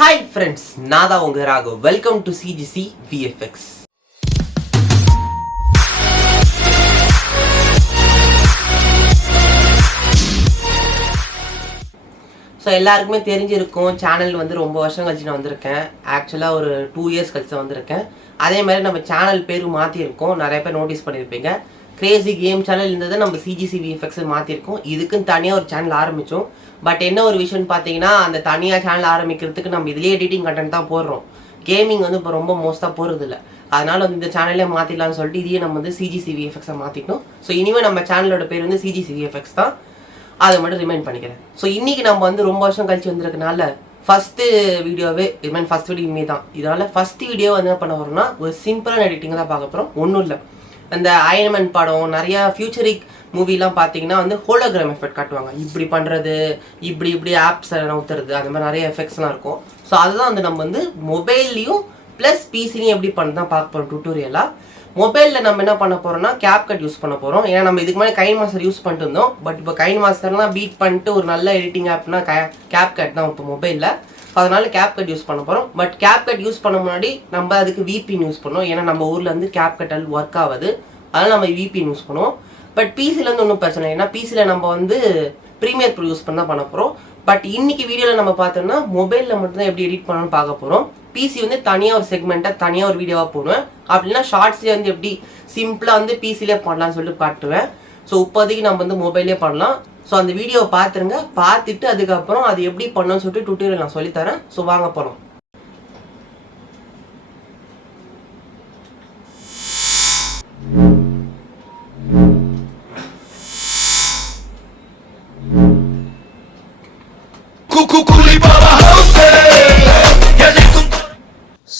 Hi friends, நான் தான் உங்க Rahu. Welcome to CGC VFX. So எல்லாருக்குமே தெரிஞ்சிருக்கும், சேனல் வந்து ரொம்ப வருஷம் கழிச்சு நான் வந்திருக்கேன். ஆக்சுவலாக ஒரு 2 இயர்ஸ் கழிச்சு தான் வந்திருக்கேன். அதே மாதிரி நம்ம சேனல் பேரும் மாற்றிருக்கோம். நிறைய பேர் நோட்டீஸ் பண்ணியிருப்பீங்க. கிரேசி கேம் சேனல் இருந்ததை நம்ம சிஜிசி விஎஃப்எக்ஸ் மாற்றிருக்கோம். இதுக்குன்னு தனியாக ஒரு சேனல் ஆரம்பித்தோம். பட் என்ன ஒரு விஷயம்னு பார்த்தீங்கன்னா, அந்த தனியாக சேனல் ஆரம்பிக்கிறதுக்கு நம்ம இதிலே எடிட்டிங் கண்டென்ட் தான் போடுறோம். கேமிங் வந்து இப்போ ரொம்ப மோஸ்ட்டாக போகிறது இல்லை. அதனால் வந்து இந்த சேனலே மாற்றிடலான்னு சொல்லிட்டு இதையே நம்ம வந்து சிஜிசி விஎஃப்எக்ஸை மாற்றிட்டோம். ஸோ இனிமேல் நம்ம சேனலோட பேர் வந்து சிஜிசி விஎஃப்எக்ஸ் தான். அதை மட்டும் ரிமைண்ட் பண்ணிக்கிறேன். ஸோ இன்றைக்கி நம்ம வந்து ரொம்ப வருஷம் கழிச்சு வந்திருக்கனால ஃபஸ்ட்டு வீடியோவே ஃபஸ்ட் வீடியோ இனிமே தான். இதனால் ஃபஸ்ட்டு வீடியோ வந்து என்ன பண்ண போகிறோம்னா, ஒரு சிம்பிளான எடிட்டிங் தான் பார்க்க போகிறோம். ஒன்றும் இல்லை, அந்த அயன்மேன் படம் நிறையா ஃபியூச்சரிக் மூவிலாம் பார்த்தீங்கன்னா வந்து ஹோலோகிராம் எஃபெக்ட் காட்டுவாங்க. இப்படி பண்ணுறது, இப்படி ஆப்ஸை நவுத்துறது, அந்த மாதிரி நிறைய எஃபெக்ட்ஸ்லாம் இருக்கும். ஸோ அதுதான் வந்து நம்ம வந்து மொபைல்லையும் ப்ளஸ் பிசிலையும் எப்படி பண்ண தான் பார்க்க போகிறோம் டியூட்டோரியலாக. மொபைலில் நம்ம என்ன பண்ண போகிறோம்னா கேப்கட் யூஸ் பண்ண போகிறோம். ஏன்னா நம்ம இதுக்கு முன்னாடி கைன் மாஸ்டர் யூஸ் பண்ணிட்டு இருந்தோம். பட் இப்போ கைன் மாஸ்டர்லாம் பீட் பண்ணிட்டு ஒரு நல்ல எடிட்டிங் ஆப்னா கேப்கட் தான் இப்போ மொபைலில். அதனால கேப்கட் யூஸ் பண்ண போகிறோம். பட் கேப்கட் யூஸ் பண்ண முன்னாடி நம்ம அதுக்கு விபிஎன் யூஸ் பண்ணோம். ஏன்னா நம்ம ஊரில் வந்து கேப்கட் ஒர்க் ஆகுது, அதனால் நம்ம விபிஎன் யூஸ் பண்ணுவோம். பட் பிசிலேருந்து ஒன்றும் பிரச்சனை இல்லை. ஏன்னா பிசியில் நம்ம வந்து ப்ரீமியர் ப்ரோ யூஸ் பண்ண போகிறோம். பட் இன்னைக்கு வீடியோவில் நம்ம பார்த்தோம்னா மொபைலில் மட்டும்தான் எப்படி எடிட் பண்ணணும்னு பார்க்க போகிறோம். பிசி வந்து தனியாக ஒரு செக்மெண்ட்டாக தனியாக ஒரு வீடியோவாக போடுவேன். அப்படின்னா ஷார்ட்ஸ்லேயே வந்து எப்படி சிம்பிளாக வந்து பிசிலே பண்ணலாம்னு சொல்லிட்டு காட்டுவேன். ஸோ இப்போதைக்கு நம்ம வந்து மொபைலே பண்ணலாம். ஸோ அந்த வீடியோவை பார்த்துருங்க. பார்த்துட்டு அதுக்கப்புறம் அது எப்படி பண்ணணும்னு சொல்லிட்டு டியூட்டோரியல் நான் சொல்லித்தரேன். ஸோ வாங்க போகலாம்.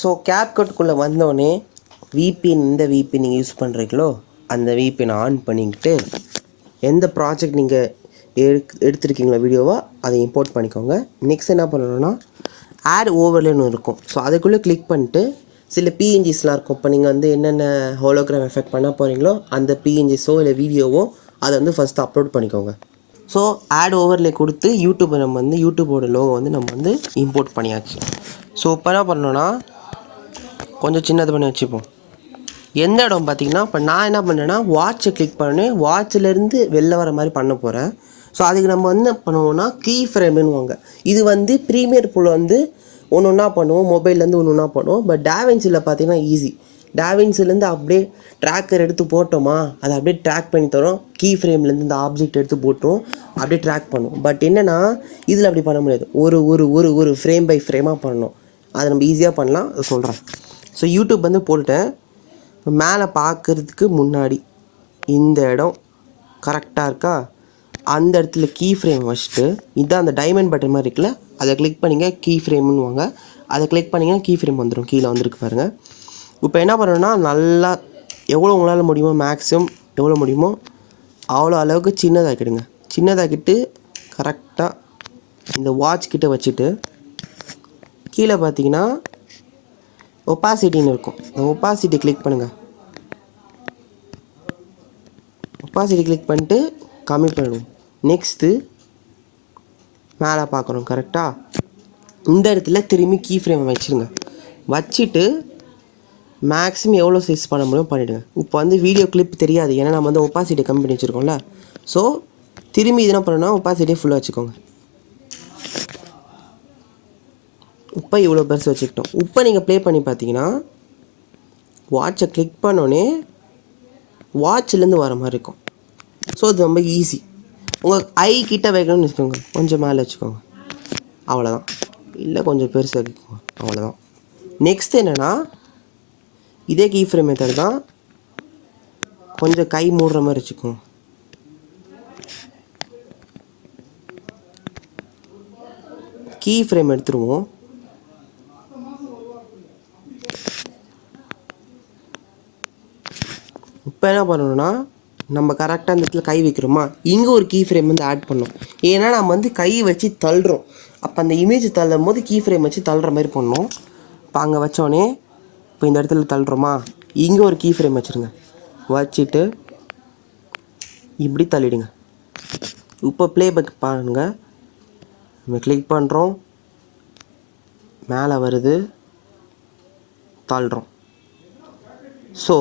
ஸோ கேப்கட்டுக்குள்ளே வந்தோடனே விபிஎன் இந்த விபிஎன் நீங்கள் யூஸ் பண்ணுறீங்களோ அந்த விபிஎன் ஆன் பண்ணிக்கிட்டு எந்த ப்ராஜெக்ட் நீங்கள் எடுத்துருக்கீங்களோ வீடியோவா அதை இம்போர்ட் பண்ணிக்கோங்க. நெக்ஸ்ட் என்ன பண்ணணும்னா ஆட் ஓவர்லேன்னு இருக்கும். ஸோ அதுக்குள்ளே கிளிக் பண்ணிட்டு சில பிஎன்ஜிஸ்லாம் இருக்கும். இப்போ நீங்கள் வந்து என்னென்ன ஹோலோகிராம் எஃபெக்ட் பண்ண போகிறீங்களோ அந்த பிஎன்ஜிஸோ இல்லை வீடியோவோ அதை வந்து ஃபஸ்ட்டு அப்லோட் பண்ணிக்கோங்க. ஸோ ஆட் ஓவர்லே கொடுத்து யூடியூப்பை நம்ம வந்து யூடியூபோட லோகோ வந்து நம்ம வந்து இம்போர்ட் பண்ணியாச்சு. ஸோ இப்போ என்ன பண்ணணும்னா கொஞ்சம் சின்னது பண்ணி வச்சுப்போம். எந்த இடம் பார்த்திங்கன்னா, இப்போ நான் என்ன பண்ணேன்னா வாட்சை கிளிக் பண்ணேன். வாட்சிலேருந்து வெளில வர மாதிரி பண்ண போகிறேன். ஸோ அதுக்கு நம்ம வந்து பண்ணுவோம்னா கீ ஃப்ரேம்னுவாங்க. இது வந்து ப்ரீமியர் ப்ரோவில் வந்து ஒன்று ஒன்றா பண்ணுவோம், மொபைல்லேருந்து ஒன்று ஒன்றா பண்ணுவோம். பட் டாவின்சியில் பார்த்திங்கன்னா ஈஸி. டாவின்சிலேருந்து அப்படியே ட்ராக்கர் எடுத்து போட்டோமா அதை அப்படியே ட்ராக் பண்ணி தரோம். கீ ஃப்ரேம்லேருந்து இந்த ஆப்ஜெக்ட் எடுத்து போட்டோம், அப்படியே ட்ராக் பண்ணுவோம். பட் என்னென்னா இதில் அப்படி பண்ண முடியாது. ஒரு ஒரு ஒரு ஒரு ஃப்ரேம் பை ஃப்ரேமாக பண்ணணும். அதை நம்ம ஈஸியாக பண்ணலாம், சொல்கிறேன். ஸோ யூடியூப் வந்து போட்டுட்டேன். இப்போ மேலே பார்க்குறதுக்கு முன்னாடி இந்த இடம் கரெக்டாக இருக்கா, அந்த இடத்துல கீ ஃப்ரேம் வச்சுட்டு இதுதான் அந்த டைமண்ட் பட்டன் மாதிரி இருக்குல்ல, அதை கிளிக் பண்ணிங்க. கீ ஃப்ரேம்னு வாங்க, அதை கிளிக் பண்ணிங்கன்னா கீ ஃப்ரேம் வந்துடும். கீழே வந்துருக்கு பாருங்கள். இப்போ என்ன பண்ணணும்னா நல்லா எவ்வளோ உங்களால் முடியுமோ மேக்ஸிமம் எவ்வளோ முடியுமோ அவ்வளோ அளவுக்கு சின்னதாக்கிடுங்க. சின்னதாக்கிட்டு கரெக்டாக இந்த வாட்ச் கிட்ட வச்சுட்டு கீழே பார்த்தீங்கன்னா ஒப்பாசிட்டின்னு இருக்கும். இந்த ஒப்பாசிட்டி கிளிக் பண்ணுங்கள். ஒப்பாசிட்டி கிளிக் பண்ணிட்டு கம்மி பண்ணிடுவோம். நெக்ஸ்ட்டு மேலே பார்க்குறோம் கரெக்டாக. இந்த இடத்துல திரும்பி கீ ஃப்ரேமை வச்சுருங்க. வச்சுட்டு மேக்ஸிமம் எவ்வளோ சைஸ் பண்ண முடியும் பண்ணிவிடுங்க. இப்போ வந்து வீடியோ கிளிப் தெரியாது, ஏன்னா நம்ம வந்து ஒப்பாசிட்டி கம்மி பண்ணி வச்சுருக்கோம்ல. ஸோ திரும்பி இது என்ன பண்ணணும்னா ஒப்பாசிட்டியை ஃபுல்லாக வச்சுக்கோங்க. இப்போ இவ்வளோ பெருசு வச்சுக்கிட்டோம். இப்போ நீங்கள் ப்ளே பண்ணி பார்த்தீங்கன்னா வாட்சை கிளிக் பண்ணோன்னே வாட்சிலேருந்து வர மாதிரி இருக்கும். ஸோ அது ரொம்ப ஈஸி. உங்கள் ஐ கிட்ட வைக்கணும்னு வச்சுக்கோங்க, கொஞ்சம் மேலே வச்சுக்கோங்க, அவ்வளோதான். இல்லை கொஞ்சம் பெருசு வைக்கோங்க, அவ்வளோதான். நெக்ஸ்ட் என்னென்னா இதே கீ ஃப்ரேம் மெத்தட் தான். கொஞ்சம் கை மூடுற மாதிரி வச்சுக்கோங்க. கீ ஃப்ரேம் எடுத்துருவோம். இப்போ என்ன பண்ணணும்னா நம்ம கரெக்டாக அந்த இடத்துல கை வைக்கிறோமா, இங்கே ஒரு கீ ஃப்ரேம் வந்து ஆட் பண்ணணும். ஏன்னா நம்ம வந்து கை வச்சு தள்ளுறோம். அப்போ அந்த இமேஜ் தள்ளும் போது கீ ஃப்ரேம் வச்சு தள்ளுற மாதிரி பண்ணணும். இப்போ அங்கே வச்சோடனே இப்போ இந்த இடத்துல தள்ளுறோமா, இங்கே ஒரு கீ ஃப்ரேம் வச்சுருங்க. வச்சுட்டு இப்படி தள்ளிடுங்க. இப்போ ப்ளே பேக் பாருங்கள். நம்ம கிளிக் பண்ணுறோம், மேலே வருது, தள்ளுறோம். ஸோ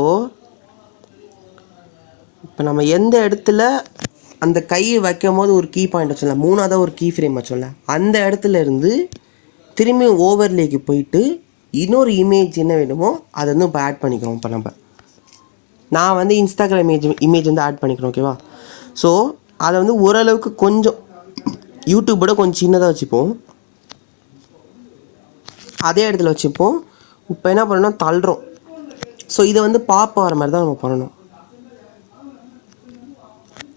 இப்போ நம்ம எந்த இடத்துல அந்த கையை வைக்கும் போது ஒரு கீ பாயிண்ட் வச்சோம்ல, 3ஆவதாக ஒரு கீ ஃப்ரேம் வச்சோம்ல, அந்த இடத்துல இருந்து திரும்பி ஓவர்லேக்கு போயிட்டு இன்னொரு இமேஜ் என்ன வேணுமோ அதை வந்து இப்போ ஆட் பண்ணிக்கிறோம். இப்போ நான் வந்து இன்ஸ்டாகிராம் இமேஜ் வந்து ஆட் பண்ணிக்கிறோம். ஓகேவா? ஸோ அதை வந்து ஓரளவுக்கு கொஞ்சம் யூடியூப்போட கொஞ்சம் சின்னதாக வச்சுப்போம், அதே இடத்துல வச்சுப்போம். இப்போ என்ன பண்ணணும், தள்ளுறோம். ஸோ இதை வந்து பாப் ஆகிற மாதிரி தான் நம்ம பண்ணணும்.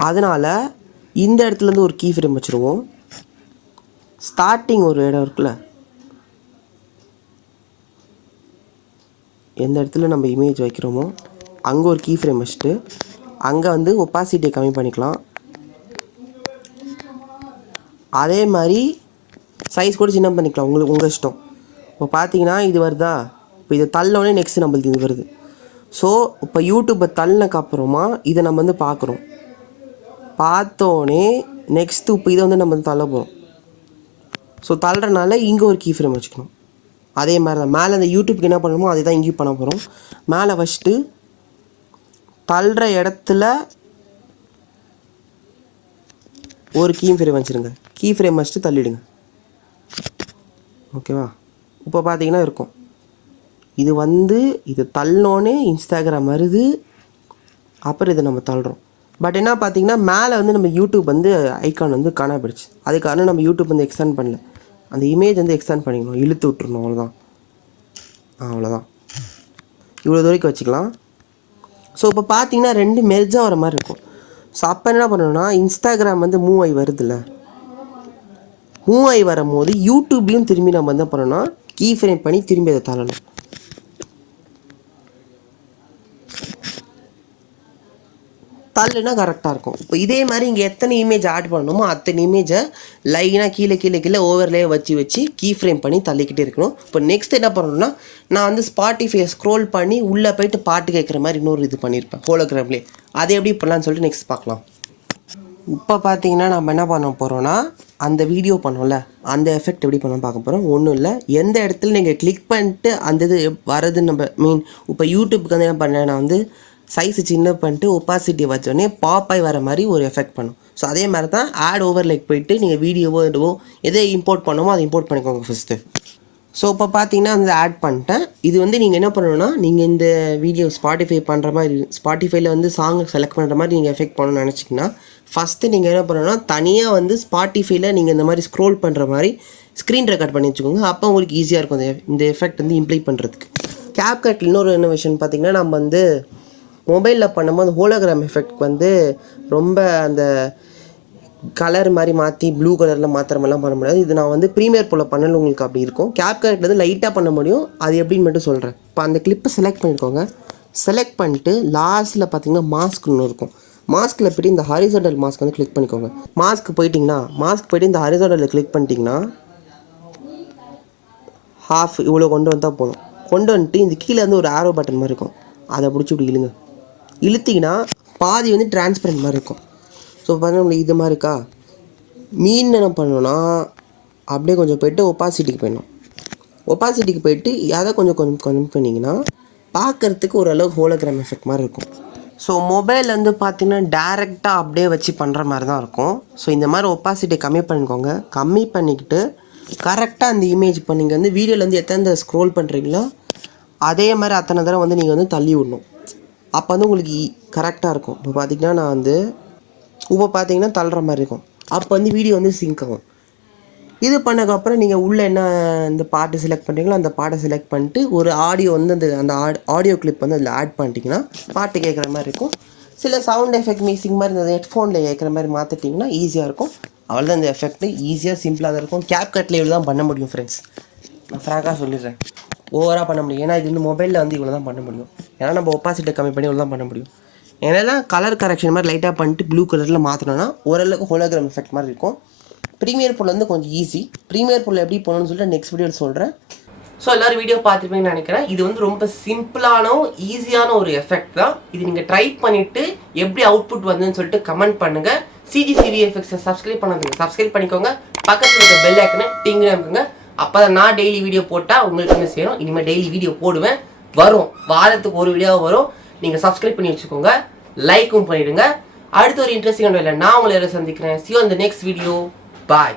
அதனால் இந்த இடத்துலேருந்து ஒரு கீ ஃப்ரேம் வச்சுருவோம். ஸ்டார்டிங் ஒரு இடம் இருக்குல்ல, எந்த இடத்துல நம்ம இமேஜ் வைக்கிறோமோ அங்கே ஒரு கீ ஃப்ரேம் வச்சுட்டு அங்கே வந்து ஒப்பாசிட்டியை கம்மி பண்ணிக்கலாம். அதே மாதிரி சைஸ் கூட சின்ன பண்ணிக்கலாம், உங்கள் இஷ்டம். இப்போ பார்த்தீங்கன்னா இது வருதா, இப்போ இதை தள்ளோடனே நெக்ஸ்ட்டு நம்மளுக்கு இது வருது. ஸோ இப்போ யூடியூப்பை தள்ளினக்கப்புறமா இதை நம்ம வந்து பார்க்குறோம். பார்த்தோன்னே நெக்ஸ்ட்டு இப்போ இதை வந்து நம்ம வந்து தள்ள போகிறோம். ஸோ தள்ளுறனால இங்கே ஒரு கீ ஃப்ரேம் வச்சுக்கணும். அதே மாதிரி தான் மேலே அந்த யூடியூப்க்கு என்ன பண்ணணுமோ அதை தான் இங்கேயும் பண்ண போகிறோம். மேலே வச்சுட்டு தள்ளுற இடத்துல ஒரு கீ ஃப்ரேம் வச்சுருங்க. கீ ஃப்ரேம் வச்சுட்டு தள்ளிடுங்க. ஓகேவா? இப்போ பார்த்தீங்கன்னா இருக்கும், இது வந்து இது தள்ளோன்னே இன்ஸ்டாகிராம் வருது, அப்புறம் இதை நம்ம தள்ளுறோம். பட் என்ன பார்த்தீங்கன்னா மேலே வந்து நம்ம யூடியூப் வந்து ஐக்கான் வந்து காணாம போயிடுச்சு. அதுக்கான நம்ம யூடியூப் வந்து எக்ஸ்டெண்ட் பண்ணல, அந்த இமேஜ் வந்து எக்ஸ்டெண்ட் பண்ணிக்கணும், இழுத்து விட்டுருணும். அவ்வளோதான். இவ்வளோ தூரம் வச்சுக்கலாம். ஸோ இப்போ பார்த்தீங்கன்னா 2 மெர்ஜாக வர மாதிரி இருக்கும். ஸோ அப்போ என்ன பண்ணணும்னா, இன்ஸ்டாகிராம் வந்து மூவ் ஆகி வருதுல்ல, மூவ் ஆகி வரும்போது யூடியூப்லேயும் திரும்பி நம்ம என்ன பண்ணணும்னா கீ ஃப்ரேம் பண்ணி திரும்பி அதை தள்ளணும். தள்ளுனா கரெக்டாக இருக்கும். இப்போ இதே மாதிரி இங்கே எத்தனை இமேஜ் ஆட் பண்ணணுமோ அத்தனை இமேஜை லைனாக கீழே ஓவர்லே வச்சு கீ ஃப்ரேம் பண்ணி தள்ளிக்கிட்டே இருக்கணும். இப்போ நெக்ஸ்ட் என்ன பண்ணணும்னா, நான் வந்து ஸ்பாட்டிஃபை ஸ்க்ரோல் பண்ணி உள்ளே போய்ட்டு பாட்டு கேட்குற மாதிரி இன்னொரு இது பண்ணியிருப்பேன் ஹோலோகிராம்லேயே. அதை எப்படி பண்ணலான்னு சொல்லிட்டு நெக்ஸ்ட் பார்க்கலாம். இப்போ பார்த்தீங்கன்னா நம்ம என்ன பண்ண போகிறோன்னா, அந்த வீடியோ பண்ணோம்ல அந்த எஃபெக்ட் எப்படி பண்ணணும்னு பார்க்க போகிறோம். ஒன்றும் இல்லை, எந்த இடத்துல நீங்கள் கிளிக் பண்ணிட்டு அந்த இது வரதுன்னு நம்ம இப்போ யூடியூப்புக்கு வந்து என்ன பண்ணேன், நான் வந்து சைஸு சின்ன பண்ணிட்டு ஒப்பாசிட்டி வச்சோடனே பாப்பாய் வர மாதிரி ஒரு எஃபெக்ட் பண்ணும். ஸோ அதே மாதிரி தான் ஆட் ஓவர்லேக் போயிட்டு நீங்கள் வீடியோவோ எதை இம்போர்ட் பண்ணணுமோ அதை இம்போர்ட் பண்ணிக்கோங்க ஃபஸ்ட்டு. ஸோ இப்போ பார்த்தீங்கன்னா வந்து ஆட் பண்ணிட்டேன். இது வந்து நீங்கள் என்ன பண்ணணும்னா, நீங்கள் இந்த வீடியோ ஸ்பாட்டிஃபை பண்ணுற மாதிரி, ஸ்பாட்டிஃபைல வந்து சாங் செலக்ட் பண்ணுற மாதிரி நீங்கள் எஃபெக்ட் பண்ணணும்னு நினச்சிங்கன்னா, ஃபஸ்ட்டு நீங்கள் என்ன பண்ணணும்னா தனியாக வந்து ஸ்பாட்டிஃபைல நீங்கள் இந்த மாதிரி ஸ்க்ரோல் பண்ணுற மாதிரி ஸ்க்ரீன் ரெக்கார்ட் பண்ணி வச்சுக்கோங்க. அப்போ உங்களுக்கு ஈஸியாக இருக்கும் இந்த எஃபெக்ட் வந்து இம்ப்ளை பண்ணுறதுக்கு. கேப்கட் இன்னொரு என்ன விஷயம்னு பார்த்தீங்கன்னா, நம்ம வந்து மொபைலில் பண்ணும்போது ஹோலோகிராம் எஃபெக்ட் வந்து ரொம்ப அந்த கலர் மாதிரி மாற்றி ப்ளூ கலரில் மாற்றுற மாதிரிலாம் பண்ண முடியாது. இது நான் வந்து ப்ரீமியர் ப்ரோவில் பண்ணல, உங்களுக்கு அப்படி இருக்கும். கேப்கட்டில் வந்து லைட்டாக பண்ண முடியும், அது எப்படின்னு மட்டும் சொல்கிறேன். இப்போ அந்த கிளிப்பை செலக்ட் பண்ணிக்கோங்க. செலக்ட் பண்ணிட்டு லாஸ்ட்டில் பார்த்தீங்கன்னா மாஸ்க்னு இருக்கும். மாஸ்கில் போய்ட்டு இந்த ஹாரிசான்டல் மாஸ்க் வந்து கிளிக் பண்ணிக்கோங்க. மாஸ்க் போய்ட்டு இந்த ஹாரிசான்டலில் கிளிக் பண்ணிட்டீங்கன்னா ஹாஃப் இவ்வளோ கொண்டு வந்தால் போதும். கொண்டு வந்துட்டு இந்த கீழே வந்து ஒரு ஆரோ பட்டன் மாதிரி இருக்கும், அதை பிடிச்சி இப்படி இழுத்திங்கன்னா பாதி வந்து டிரான்ஸ்பரண்ட் மாதிரி இருக்கும். ஸோ பார்த்தீங்கன்னா இது மாதிரி இருக்கா, மீன் என்ன பண்ணணும்னா அப்படியே கொஞ்சம் போய்ட்டு ஒப்பாசிட்டிக்கு போயிடணும். ஒப்பாசிட்டிக்கு போய்ட்டு அதை கொஞ்சம் பண்ணிங்கன்னா பார்க்குறதுக்கு ஓரளவு ஹோலோகிராம் எஃபெக்ட் மாதிரி இருக்கும். ஸோ மொபைல் வந்து பார்த்திங்கன்னா டேரெக்டாக அப்படியே வச்சு பண்ணுற மாதிரி தான் இருக்கும். ஸோ இந்த மாதிரி ஒப்பாசிட்டி கம்மி பண்ணிக்கோங்க. கம்மி பண்ணிக்கிட்டு கரெக்டாக அந்த இமேஜ் இப்போ நீங்கள் வந்து வீடியோவில் வந்து எத்தனை ஸ்க்ரோல் பண்ணுறீங்களோ அதே மாதிரி அத்தனை தடவை வந்து நீங்கள் வந்து தள்ளி விடணும். அப்போ வந்து உங்களுக்கு கரெக்டாக இருக்கும். இப்போ பார்த்திங்கன்னா நான் வந்து பார்த்தீங்கன்னா தள்ளுற மாதிரி இருக்கும். அப்போ வந்து வீடியோ வந்து சிங்க் ஆகும். இது பண்ணக்கப்புறம் நீங்கள் உள்ளே என்ன இந்த பாட்டு செலக்ட் பண்ணுறீங்களோ அந்த பாட்டை செலக்ட் பண்ணிட்டு ஒரு ஆடியோ வந்து அந்த ஆடியோ கிளிப் வந்து அதில் ஆட் பண்ணிட்டீங்கன்னா பாட்டு கேட்குற மாதிரி இருக்கும். சில சவுண்ட் எஃபெக்ட் மியூசிக் மாதிரி இந்த ஹெட்ஃபோனில் கேட்குற மாதிரி மாற்றிட்டிங்கன்னா ஈஸியாக இருக்கும். அவ்வளோதான், இந்த எஃபெக்ட் ஈஸியாக சிம்பிளாக தான் இருக்கும். கேப்கட்டில் இவ்வளோ தான் பண்ண முடியும் ஃப்ரெண்ட்ஸ், நான் ஃப்ராங்காக சொல்லிடுறேன். ஓவராக பண்ண முடியும், ஏன்னா இது வந்து மொபைலில் வந்து இவ்வளோ தான் பண்ண முடியும். ஏன்னா நம்ம ஒப்பாசிட்டி கம்மி பண்ணி இவ்வளோ தான் பண்ண முடியும். ஏன்னா கலர் கரெக்ஷன் மாதிரி லைட்டாக பண்ணிட்டு ப்ளூ கலரில் மாற்றினோன்னா ஓரளவுக்கு ஹோலோகிராம் எஃபெக்ட் மாதிரி இருக்கும். ப்ரீமியர் ப்ரோவில் வந்து கொஞ்சம் ஈஸி. ப்ரீமியர் ப்ரோவில் எப்படி போகணும்னு சொல்லிட்டு நெக்ஸ்ட் வீடியோவில் சொல்கிறேன். ஸோ எல்லோரும் வீடியோ பார்த்துருப்பீங்கன்னு நினைக்கிறேன். இது வந்து ரொம்ப சிம்பிளான ஈஸியான ஒரு எஃபெக்ட் தான். இது நீங்கள் ட்ரை பண்ணிவிட்டு எப்படி அவுட்புட் வந்துன்னு சொல்லிட்டு கமெண்ட் பண்ணுங்கள். CGCVFX சப்ஸ்கிரைப் பண்ணாதீங்க, சப்ஸ்கிரைப் பண்ணிக்கோங்க. பக்கத்தில் இருக்க பெல் ஐக்கனை டிங்கு அமுக்குங்க. அப்போ தான் நான் டெய்லி வீடியோ போட்டால் உங்களுக்கு வந்து சேரும். இனிமேல் டெய்லி வீடியோ போடுவேன், வரும், வாரத்துக்கு ஒரு வீடியோ வரும். நீங்கள் சப்ஸ்கிரைப் பண்ணி வச்சுக்கோங்க, லைக்கும் பண்ணிவிடுங்க. அடுத்த ஒரு இன்ட்ரெஸ்டிங்கான வேலை நான் உங்களை சந்திக்கிறேன். See you on the next video. Bye.